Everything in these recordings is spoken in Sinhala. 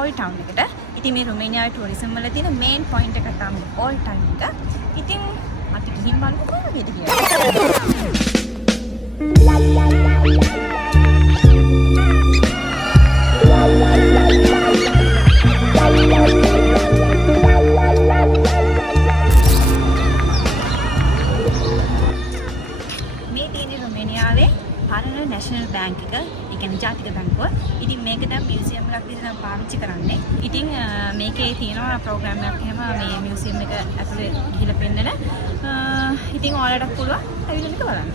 ඕල්ඩ් ටවුන් එකට. ඉතින් මේ රුමේනියාවේ ටුවරිසම් වල තියෙන මේන් පොයින්ට් එක තමයි ඕල්ඩ් ටවුන් එක. ඉතින් අපි ගිහින් බලමු කොහොමද කියලා. මේ තියෙන රුමේනියාවේ පරණ නැෂනල් බැංක් එක, ඒ කියන්නේ ජාතික බැංකුව. ඉතින් මේක දැන් මියුසියම් එකක් විදිහට පාවිච්චි කරන්නේ. ඉතින් මේකේ තියෙනවා ප්‍රෝග්‍රෑම් එකක් එහෙම මේ මියුසියම් එක ඇතුලේ ගිහිල්ලා පෙන්නන. ඉතින් ඔයාලට පුළුවන් ඇවිල්ලා මේක බලන්න.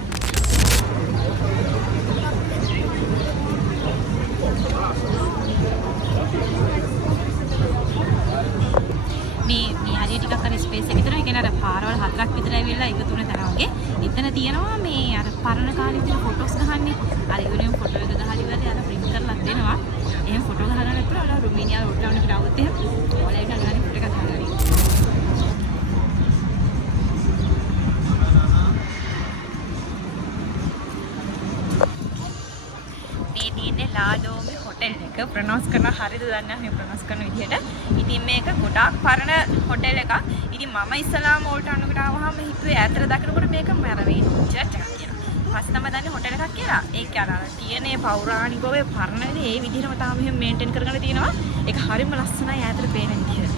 මේ හරිය ටිකක් අර ස්පේස් එක විතර, ඒ කියන්නේ අර පාරවල් 4ක් විතර ඇවිල්ලා එකතු වෙන තැන වගේ. එතන තියෙනවා මේ අර පරණ කාලේ විතර ෆොටෝස් ගහන්නේ. අර ඉවරෙන් ෆොටෝ එක ගහලා ඉවරලා අර print කරලා දෙනවා. එහෙම ෆොටෝ ගහලා නැත්නම් අර රුමේනියාවේ ඕල්ඩ් ටවුන් එකට આવුත් එහෙම ඔයාලට අනිවාර්යෙන් ෆොටෝ එකක් ගන්න. මේ තියෙන්නේ ලාඩෝමි හොටෙල් එක. ප්‍රොනවුන්ස් කරන හරියද දන්නේ නැහැ මේ ප්‍රොනවුන්ස් කරන විදිහට. ඉතින් මේක ගොඩාක් පරණ හොටෙල් එකක්. ඉතින් මම ඉස්සලාම ඕල්ඩ් ටවුන් එකට ආවහම හිතුවේ ඈතට දකිනකොට මේක මර වේ චර්ච් එකක් කියලා. පස්සේ තමයි දන්නේ හොටෙල් එකක් කියලා. ඒක අර තියෙන්නේ පෞරාණිකව පරණ විදිහේ ඒ විදිහටම තාම එහෙම මේන්ටේන් කරගෙන තියෙනවා. ඒක හරියම ලස්සනයි ඈතට පේන විදිහ.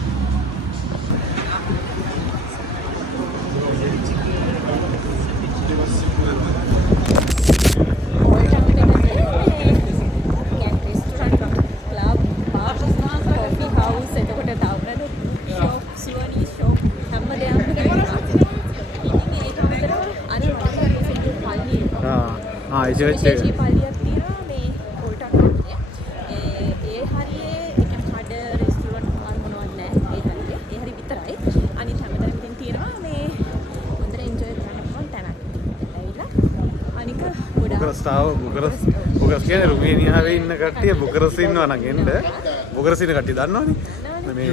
ජර්ජ් පල්ලියක් තියෙනවා මේ ඕල්ඩ් ටවුන් එකේ. ඒ හරියේ එක කඩ රෙස්ටුරන්ට් මොනවද නැහැ. ඒ හරියේ. ඒ හරිය විතරයි. අනිත් හැමදාම ඉතින් තියෙනවා මේ හොඳට එන්ජොයි කරන්න පුළුවන් තැනක්. ඇවිල්ලා අනික ගොඩාක් බුකරස් කියන්නේ රුමේනියාවේ ඉන්න කට්ටිය බුකරස් ඉන්නවා නම් එන්න. බුකරස් ඉන්න කට්ටිය දන්නවනේ. මේ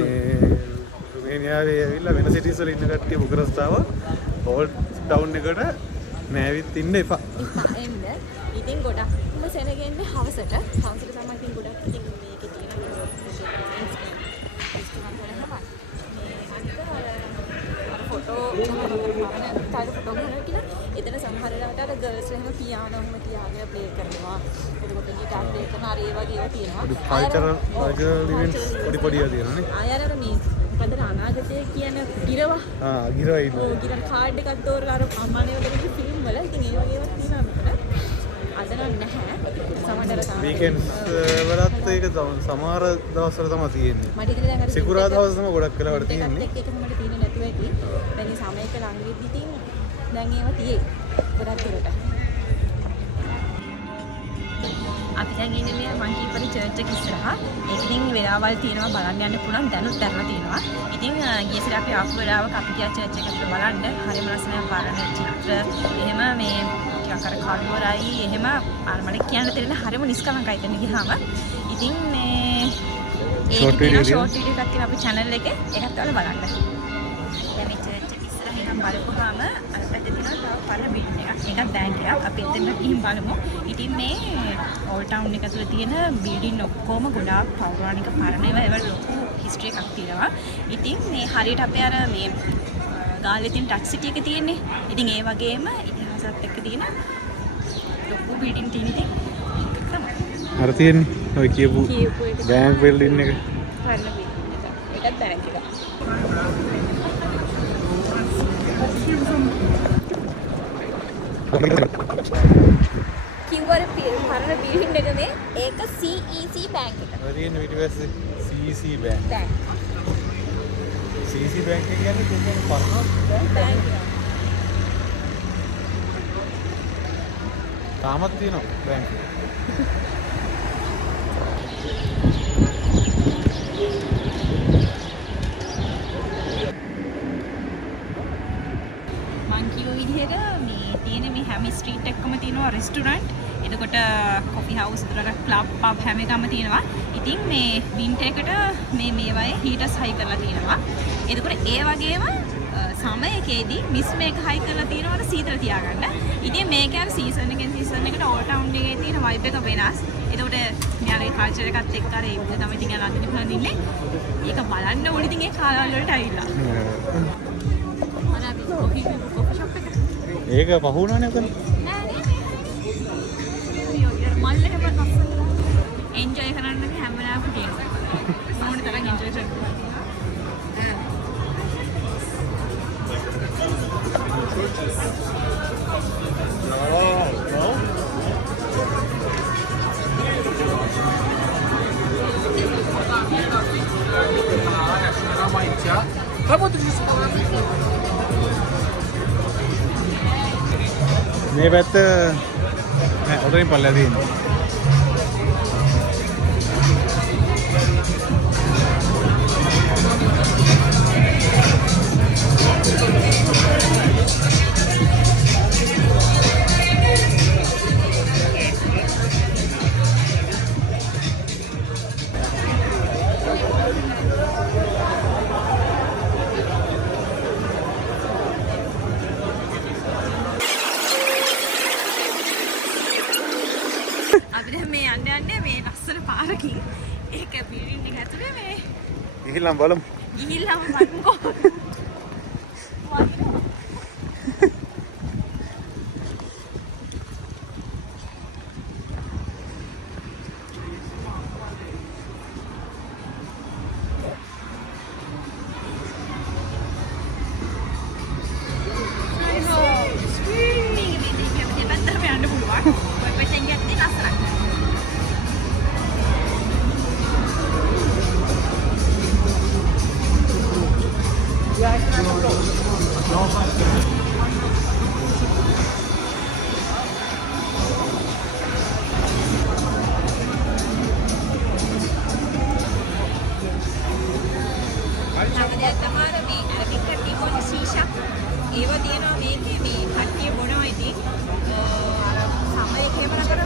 රුමේනියාවේ ඇවිල්ලා වෙන සිටිස් වල ඉන්න කට්ටිය බුකරස් ආව ඕල්ඩ් ටවුන් එකට නෑවිත් ඉන්න එපා. එන්න. ඉතින් ගොඩක්ම සෙනගෙන්නේ හවසට. හවසට තමයි ඉතින් ගොඩක් ඉතින් මේකේ තියෙන රෙස්ටුරන්ට් වල හැම මේ අනික අර ෆොටෝ ගහනවා කියලා. එතන සමහර වෙලාවට අර ගර්ල්ස් එහෙම පියානෝ එහෙම තියාගෙන ප්ලේ කරනවා. එතකොට ගිටාර් ප්ලේ කරන අර ඒ වගේ ඒවා තියෙනවා. කල්චරල් ඉවෙන්ට්ස් පොඩි ඒවා තියෙනවානේ. ආයෙත් මේ මොකද අනාගතයේ කියන ගිරව. ගිරව ඉන්න. ඔව් ගිරන් කාඩ් එකක් තෝරලා අර අම්මානේ වගේ ෆිල්ම් වල ඉතින් ඒ වගේ ඒවා තියෙනවා මෙතන. අද නම් නැහැ. සමහරවල් තමයි. වීකෙන්ඩ්ස් වලත් ඒක සමහර දවස්වල තමයි තියෙන්නේ. මට ඉතින් දැන් අර සිකුරාදා දවස් තමයි ගොඩක් වෙලාවට තියෙන්නේ. ඒක තමයි තියෙන්නේ නැතුව ඇති. දැන් මේ සමයක ලඟ වෙද්දි ඉතින් දැන් ඒවා තියෙයි. ගොඩක් දුරට. අපි දැන් ඉන්නේ මේ මංකීපරි චර්ච් එක ඉස්සරහා. ඒක ඉතින් වෙලාවල් තියෙනවා බලන්න යන්න පුළුවන්. දැනුත් තරලා තියෙනවා. ඉතින් ගිය සැරේ අපි ආපු වෙලාවක අපි ගියා චර්ච් එකට බලන්න. හරිම ලස්සනයි පරණ චිත්‍ර. එහෙම මේ ටිකක් අර කල්වරයි එහෙම අර මට කියන්න දෙන්න හරිම නිස්කලංකයි එතන ගියාම. ඉතින් මේ ෂෝට් වීඩියෝ එකක් තියෙනවා අපේ channel එකේ. ඒකත් ඔයාලා බලන්න. දැන් මේ චර්ච් එක ඉස්සරහින් නම් බලපුවාම අර පැත්තේ තියෙනවා තව පරණ බිල්ඩින් එකක්. ඒකත් බැංක් එකක්. අපි එතන ගිහින් බලමු. ඉතින් මේ ඕල්ඩ් ටවුන් එක තුළ තියෙන බිල්ඩින් ඔක්කොම ගොඩාක් පෞරාණික පරණ ඒවා ලොකු හිස්ටරි එකක් තියෙනවා. ඉතින් මේ හරියට අපේ අර මේ ගාල්ලේ තියෙන ටච් සිටි එක තියෙන්නේ. ඉතින් ඒ වගේම ඉතිහාසත් එක්ක තියෙන ලොකු බිල්ඩින් තියෙන ඉතින් තමයි. අර තියෙන්නේ ඔය කියපු බැංක් බිල්ඩින් එක. පරණ බිල්ඩින් එක. ඒකත් බැංක් එක. කිව්වර පරණ බිල්ඩින් එක මේ ඒක CEC බැංක් එක. හරියන පිටිපස්සේ CEC බැංක්. CEC බැංක් එක කියන්නේ කොහොමද පරණ බැංක් එක. තාමත් තියෙනවා බැංක් එක. මං කියෝ විදිහට මේ තියෙන මේ හැම ස්ට්‍රීට් එකකම තියෙනවා රෙස්ටුරන්ට්. එතකොට කොෆි හවුස් උඩට ක්ලබ් පබ් හැම එකම තියෙනවා. ඉතින් මේ වින්ටර් එකට මේ වගේ හීටර්ස් හයි කරලා තියෙනවා. එතකොට ඒ වගේම සමයකේදී මිස් මේක හයි කරලා තියෙනවට සීතල තියාගන්න. ඉතින් මේක අර සීසන් එකෙන් සීසන් එකට ඕල් ටවුන් එකේ තියෙන වයිබ් එක වෙනස්. එතකොට මෙයාගේ කල්චර් එකත් එක්ක අර ඒක තමයි ඉතින් ලන්ඩන් එකේ ඉන්නේ. ඒක බලන්න ඕනේ ඉතින් ඒ කාලවල වලට ඇවිල්ලා. අර අපි කොෆි ෂොප් එක. ඒක පහ වුණානේ ඔතන. මල්ලේ මම එන්ජොයි කරන්න හැම වෙලාවෙම තියෙනවා. මොන තරම් එන්ජොයි කරනවා. මේ පැත්ත නෑ උඩින් පල්ලෙහා තියෙනවා. අපි දැන් මේ යන්නේ මේ ලස්සන පාරකින් ඒක බිල්ඩින් එක ඇතුලේ මේ ගිහිල්ලා බලමු. ගිහිල්ලාම බලමුකෝ. ඒවා තියෙනවා මේකේ මේ කට්ටිය බොනවා ඉතින් අර සමයකේම නතර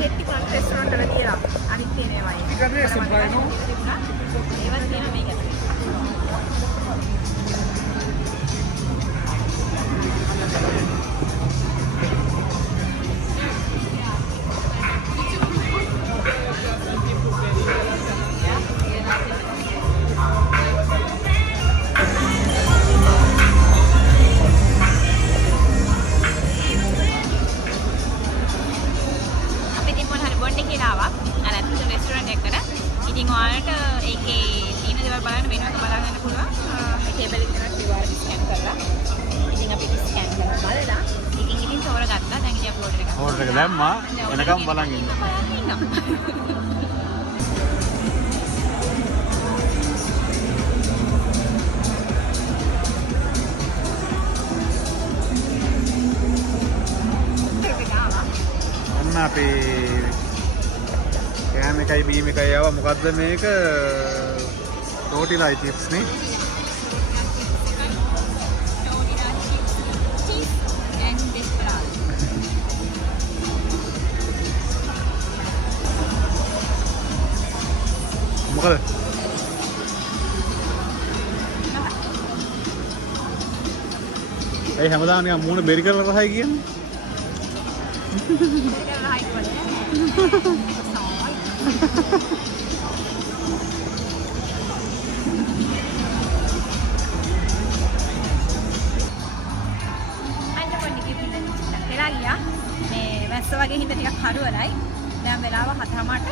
හෙට්ටි පන් රෙස්ටොරන්ට් වල තියලා අනිත් තියෙනවා ඒවා තියෙනවා මේක ඉතින් ඔයාලට ඒකේ තියෙන දේවල් බලන්න වෙනවද බලා ගන්න පුළුවන්. ටේබල් එක කරලා QR ස්කෑන් කරලා. ඉතින් අපි ස්කෑන් කරලා බලලා ඒකෙන් ඉතින් තෝරගත්තා. දැන් ඉතින් අපි ඕඩර් එක දැම්මා. එනකම් බලන් ඉන්න. ඔන්න අපි කෑම එකයි බීම එකයි ආවා. මොකද්ද මේක? ටෝටිලා චිප්ස් නේ. මොකද? ඒ හැමදාම නිකන් මූණ බෙරි කරලා රහයි කියන්නේ. වැස්ස වගේ හින්දා ටිකක් හරුවලයි. දැන් වෙලාව 7:00ට.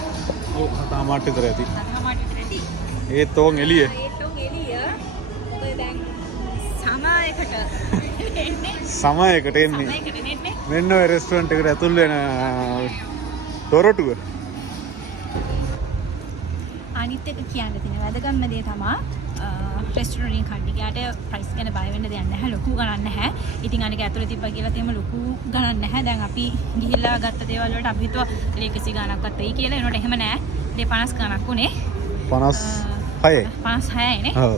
ඔව් 7:00 විතර ඇති. 7:00 විතර ඇති. ඒත් ඕන් එළිය. ඒත් ඕන් එළිය. මොකද දැන් සමයකට එන්නේ. සමයකට එන්නේ. සමයකට එන්නේ. මෙන්න ඔය රෙස්ටුරන්ට් එකට ඇතුල් වෙන තොරටුව. අනිත් එක කියන්න තියෙන වැදගත්ම දේ තමයි රෙස්ටොරන්ට් එකෙන් කඩ ගියාට ප්‍රයිස් ගැන බය වෙන්න දෙයක් නැහැ. ලොකු ගණන් නැහැ. ඉතින් අනික ඇතුලේ තිබ්බා කියලා තේම ලොකු ගණන් නැහැ. දැන් අපි ගිහිල්ලා ගත්ත දේවල් වලට අපි හිතුවා 100 ගණන්ක්වත් වෙයි කියලා. ඒනොට එහෙම නැහැ. 50 ගණක් උනේ. 56යි. 56යි නේ. ඔව්.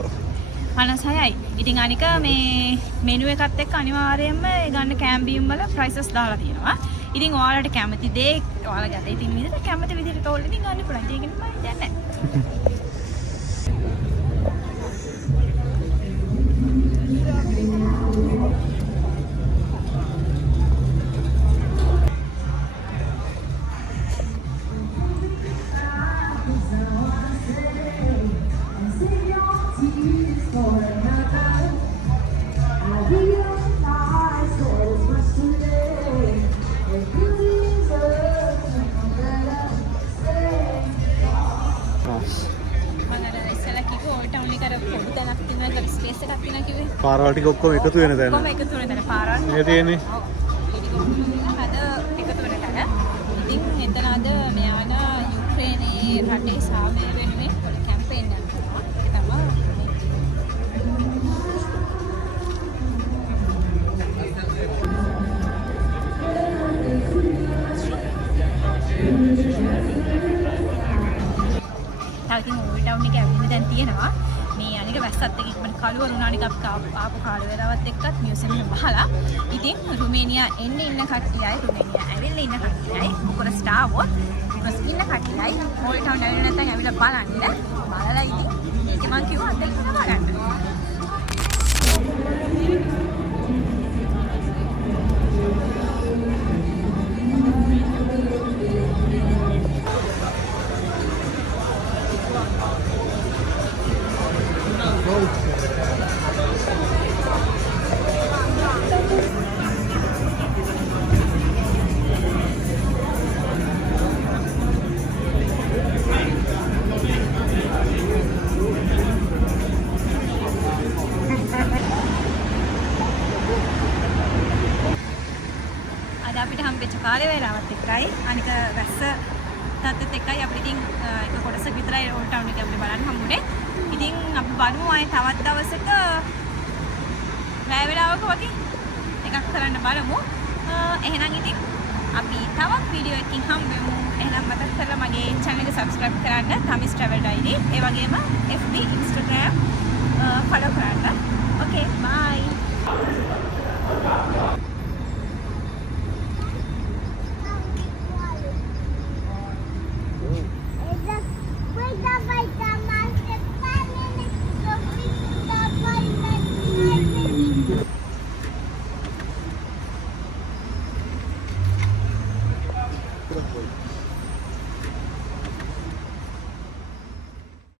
56යි. ඉතින් අනික මේ මෙනු එකත් එක්ක අනිවාර්යයෙන්ම ඒ ගන්න කෑම් බීම් වල ප්‍රයිසස් දාලා තියෙනවා. ඉතින් ඔයාලට කැමති දේ ඔයාලා ගතේ තියෙන විදිහට කැමති විදිහට ඕල් ඉතින් ගන්න පුළුවන්. ඒක නෙමෙයි මම දන්නේ පාරවල් ටික ඔක්කොම එකතු වෙන තැන. කොහොම එකතු වෙන තැන පාරවල්. මේ තියෙන්නේ. ඔව්. අද එකතු වෙන තැන. ඉතින් එතන අද මෙයාන යුක්‍රේනයේ රටේ සාමය වෙනුවෙන් පොඩි කැම්පේන් එකක් කරනවා. ඒක තමයි. ඉතින් ටවුන් එකේ ඇවිල්ලා දැන් තියෙනවා. මේ අනික වැස්සත් එක්ක ඉක්මන කළුවර උනානික අපි ආපු කාල වේලාවත් එක්කත් මියුසියම් එක බහලා. ඉතින් රුමේනියා එන්න ඉන්න කට්ටියයි රුමේනියා ඇවිල්ලා ඉන්න කට්ටියයි බුකරස්ට් ආවොත් බුකරස්ට් ඉන්න කට්ටියයි ඕල් ටවුන් ඇවිල්ලා නැත්නම් ඇවිල්ලා බලන්න. බලලා ඉතින් ඒක මං කිව්වා අද ඉන්න බලන්න. අපිට හම්බෙච්ච කාලේ වේලාවත් එක්කයි අනික වැස්ස තත්ත්වෙත් එක්කයි අපිට ඉතින් එක කොටසක් විතරයි ඕල් ටවුන් එකේ අපිට බලන්න හම්බුනේ. ඉතින් අපි බලමු ආයේ තවත් දවසක රැය වේලාවක වගේ එකක් කරන්න බලමු. එහෙනම් ඉතින් අපි තවත් වීඩියෝ එකකින් හම්බෙමු. එහෙනම් මතක් කරලා මගේ channel එක subscribe කරන්න Thamis Travel Diary. ඒ වගේම FB Instagram follow කරන්න. Okay bye.